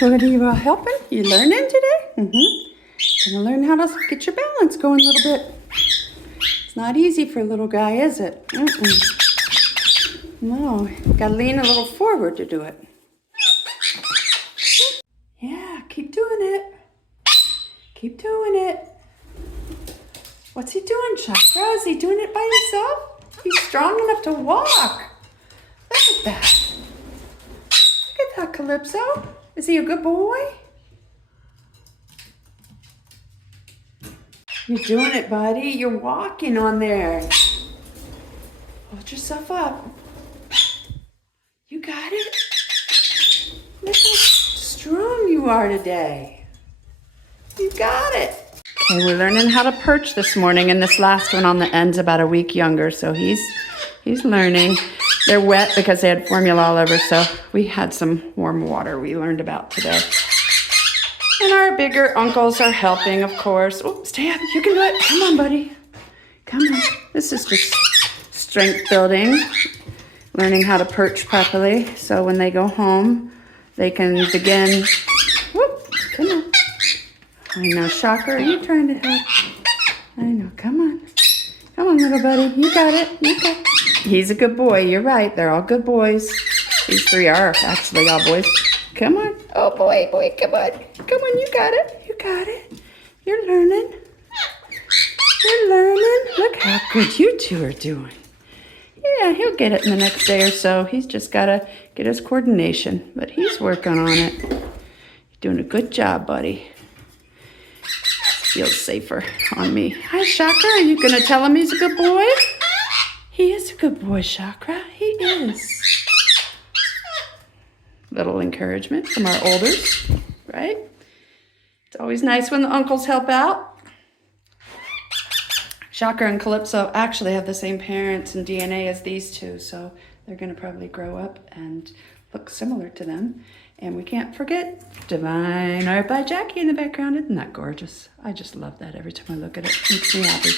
What are you helping? You learning today? Gonna learn how to get your balance going a little bit. It's not easy for a little guy, is it? No, gotta lean a little forward to do it. Yeah, keep doing it. Keep doing it. What's he doing, Chakra? Is he doing it by himself? He's strong enough to walk. Look at that. Look at that, Calypso. Is he a good boy? You're doing it, buddy. You're walking on there. Hold yourself up. You got it. Look how strong you are today. You got it. Okay, we're learning how to perch this morning, and this last one on the end's about a week younger, so he's learning. They're wet because they had formula all over, so we had some warm water we learned about today. And our bigger uncles are helping, of course. Oh, stay up. You can do it. Come on, buddy. Come on. This is just strength building, learning how to perch properly, so when they go home, they can begin. Whoop, come on. I know, Shocker, are you trying to help? I know, come on. Come on, little buddy. You got it. You got it. He's a good boy. You're right. They're all good boys. These three are actually all boys. Come on. Oh, boy, come on. Come on, you got it. You got it. You're learning. You're learning. Look how good you two are doing. Yeah, he'll get it in the next day or so. He's just got to get his coordination, but he's working on it. You're doing a good job, buddy. Feels safer on me. Hi, Chakra. Are you going to tell him he's a good boy? He is a good boy, Chakra. He is. Little encouragement from our elders, right? It's always nice when the uncles help out. Chakra and Calypso actually have the same parents and DNA as these two, so they're going to probably grow up and look similar to them. And we can't forget Divine Art by Jackie in the background. Isn't that gorgeous? I just love that every time I look at it. It makes me happy.